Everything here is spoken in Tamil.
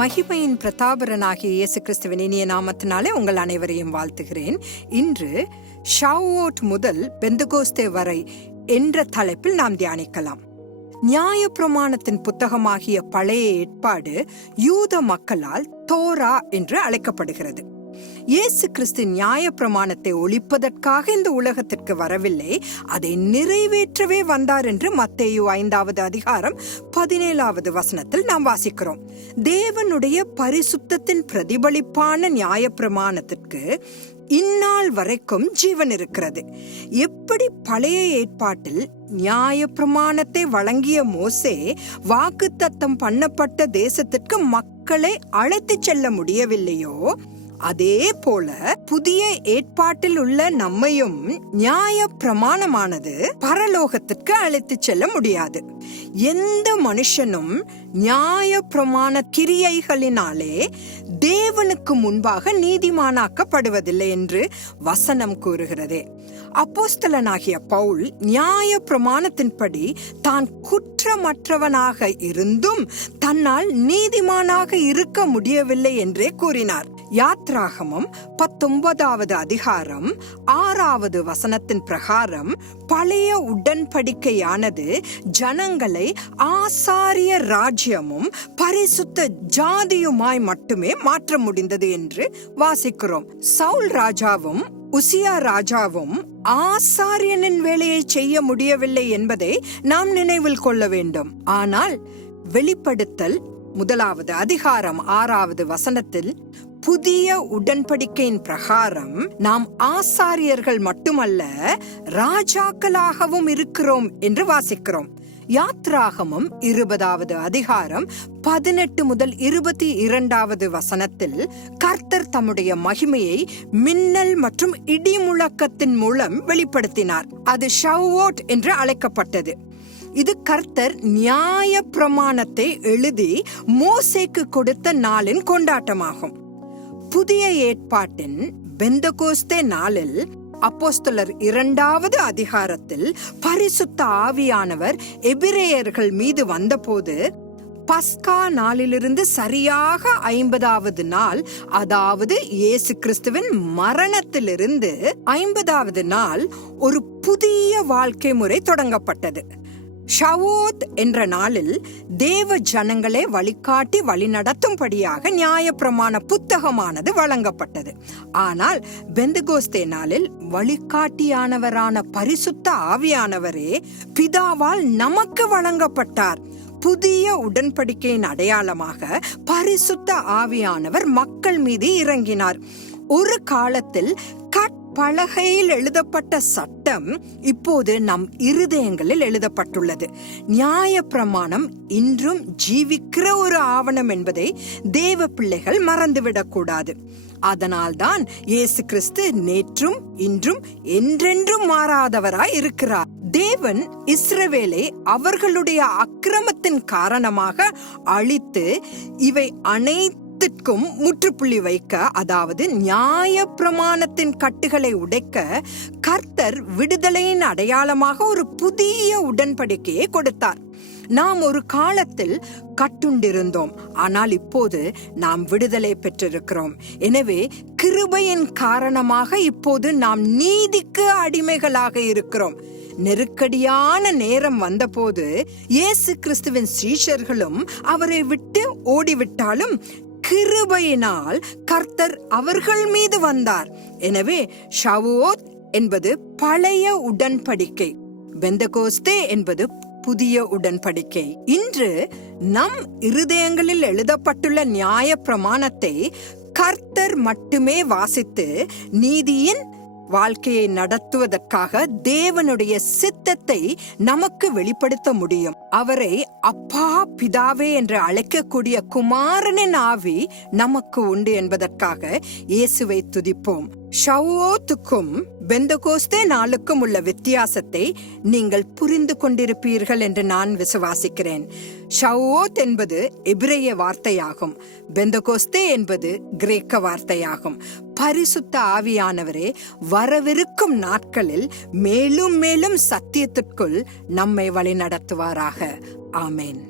மகிமையின் பிரதாபரனாகிய இயேசு கிறிஸ்துவின் இனிய நாமத்தினாலே உங்கள் அனைவரையும் வாழ்த்துகிறேன். இன்று ஷாவோட் முதல் பெந்தகோஸ்தே வரை என்ற தலைப்பில் நாம் தியானிக்கலாம். நியாய பிரமாணத்தின் புத்தகமாகிய பழைய ஏற்பாடு யூத மக்களால் தோரா என்று அழைக்கப்படுகிறது. இயேசு கிறிஸ்து நியாய பிரமாணத்தை ஒழிப்பதற்காக இந்த உலகத்திற்கு வரவில்லை. அதை நிறைவேற்றவே வந்தார் என்று மத்தேயு ஐந்தாவது அதிகாரம் பதினேழாவது வசனத்தில் நாம் வாசிக்கிறோம். தேவனுடைய பரிசுத்தத்தின் பிரதிபலிப்பான நியாய பிரமாணத்திற்கு இந்நாள் வரைக்கும் ஜீவன் இருக்கிறது. எப்படி பழைய ஏற்பாட்டில் நியாய பிரமாணத்தை வழங்கிய மோசே வாக்குத்தத்தம் பண்ணப்பட்ட தேசத்திற்கு மக்களை அழைத்துச் செல்ல முடியவில்லையோ அதே போல புதிய ஏற்பாட்டில் உள்ள நம்மையும் நியாய பிரமாணமானது பரலோகத்திற்கு அழைத்து செல்ல முடியாது. எந்த மனுஷனும் நியாய பிரமாண கிரியைகளினாலே தேவனுக்கு முன்பாக நீதிமானாக்கப்படுவதில்லை என்று வசனம் கூறுகிறதே. அப்போஸ்தலனாகிய பவுல் நியாய பிரமாணத்தின்படி தான் குற்றமற்றவனாக இருந்தும் தன்னால் நீதிமானாக இருக்க முடியவில்லை என்றே கூறினார். யாத்ராகமம் பத்தொன்பதாவது அதிகாரம் ஆறாவது வசனத்தின் பிரகாரம் பழைய உடன்படிக்கையானது ஜனங்களை ஆசாரிய ராஜ்யமும் பரிசுத்த ஜாதியுமாய் மட்டுமே மாற்ற முடிந்தது என்று வாசிக்கிறோம். சவுல் ராஜாவும் உசியா ராஜாவும் ஆசாரியனின் வேலையை செய்ய முடியவில்லை என்பதை நாம் நினைவில் கொள்ள வேண்டும். ஆனால் வெளிப்படுத்தல் முதலாவது அதிகாரம் ஆறாவது வசனத்தில் புதிய உடன்படிக்கையின் பிரகாரம் நாம் ஆசாரியர்கள் மட்டுமல்ல ராஜாக்களாகவும் இருக்கிறோம் என்று வாசிக்கிறோம். யாத்ராகமம் இருபதாவது அதிகாரம் பதினெட்டு முதல் இருபத்தி இரண்டாவது வசனத்தில் கர்த்தர் தம்முடைய மகிமையை மின்னல் மற்றும் இடி முழக்கத்தின் மூலம் வெளிப்படுத்தினார். அது ஷவ்வோட் என்று அழைக்கப்பட்டது. இது கர்த்தர் நியாய பிரமாணத்தை எழுதி மோசேக்கு கொடுத்த நாளின் கொண்டாட்டமாகும். புதிய ஏற்பாட்டின் பெந்தகோஸ்தே நாளில் அப்போஸ்தலர் இரண்டாவது அதிகாரத்தில் பரிசுத்த ஆவியானவர் எபிரேயர்கள் மீது வந்தபோது பஸ்கா நாளிலிருந்து சரியாக ஐம்பதாவது நாள் அதாவது இயேசு கிறிஸ்துவின் மரணத்திலிருந்து ஐம்பதாவது நாள் ஒரு புதிய வாழ்க்கை முறை தொடங்கப்பட்டது. ஷவோத் என்ற நாளில் தேவ ஜனங்களே வழிகாட்டி வழிநடத்தும்படியாக நியாயப்பிரமாண புத்தகமானது வழங்கப்பட்டது. ஆனால் பெந்தகோஸ்தே நாளில் வழிகாட்டியானவரான பரிசுத்த ஆவியானவரே பிதாவால் நமக்கு வழங்கப்பட்டார். புதிய உடன்படிக்கையின் அடையாளமாக பரிசுத்த ஆவியானவர் மக்கள் மீது இறங்கினார். ஒரு காலத்தில் கட் பலகையில் எழுதப்பட்ட சட்டம் இப்போது நம் இருதயங்களில் எழுதப்பட்டுள்ளது. நியாய பிரமாணம் இன்றும் ஜீவிக்கிற ஒரு ஆவணம் என்பதை தேவ பிள்ளைகள் மறந்துவிடக்கூடாது. அதனால்தான் இயேசு கிறிஸ்து நேற்றும் இன்றும் என்றென்றும் மாறாதவராய் இருக்கிறார். தேவன் இஸ்ரவேலை அவர்களுடைய அக்கிரமத்தின் காரணமாக அழித்து இவை அனைத்து அனைத்திற்கும் முற்றுப்புள்ளி வைக்க அதாவது நியாய பிரமாணத்தின் கட்டுகளை உடைக்க கர்த்தர் விடுதலையின் அடையாளமாக ஒரு புதிய உடன்படிக்கையை கொடுத்தார். நாம் ஒரு காலத்தில் கட்டுண்டிருந்தோம். ஆனால் இப்போது நாம் விடுதலை பெற்றிருக்கிறோம். எனவே கிருபையின் காரணமாக இப்போது நாம் நீதிக்கு அடிமைகளாக இருக்கிறோம். நெருக்கடியான நேரம் வந்தபோது இயேசு கிறிஸ்துவின் சீஷர்களும் அவரை விட்டு ஓடிவிட்டாலும் கிருபையினால் கர்த்தர் அவர்கள் மீது வந்தார். எனவே ஷவோத் என்பது பழைய உடன்படிக்கை. பெந்தகோஸ்தே என்பது புதிய உடன்படிக்கை. இன்று நம் இருதயங்களில் எழுதப்பட்டுள்ள நியாய பிரமாணத்தை கர்த்தர் மட்டுமே வாசித்து நீதியின் வாழ்க்கையை நடத்துவதற்காக தேவனுடைய சித்தத்தை நமக்கு வெளிப்படுத்த முடியும். அவரை அப்பா பிதாவே என்று அழைக்கக்கூடிய குமாரனின் ஆவி நமக்கு உண்டு என்பதற்காக இயேசுவை துதிப்போம். ஷவோத்துக்கும் பெந்தகோஸ்தே நாளுக்கும் உள்ள வித்தியாசத்தை நீங்கள் புரிந்து கொண்டிருப்பீர்கள் என்று நான் விசுவாசிக்கிறேன். ஷவோத் என்பது எபிரேய வார்த்தையாகும். பெந்தகோஸ்தே என்பது கிரேக்க வார்த்தையாகும். பரிசுத்த ஆவியானவரே வரவிருக்கும் நாட்களில் மேலும் மேலும் சத்தியத்திற்குள் நம்மை வழி நடத்துவாராக ஆமேன்.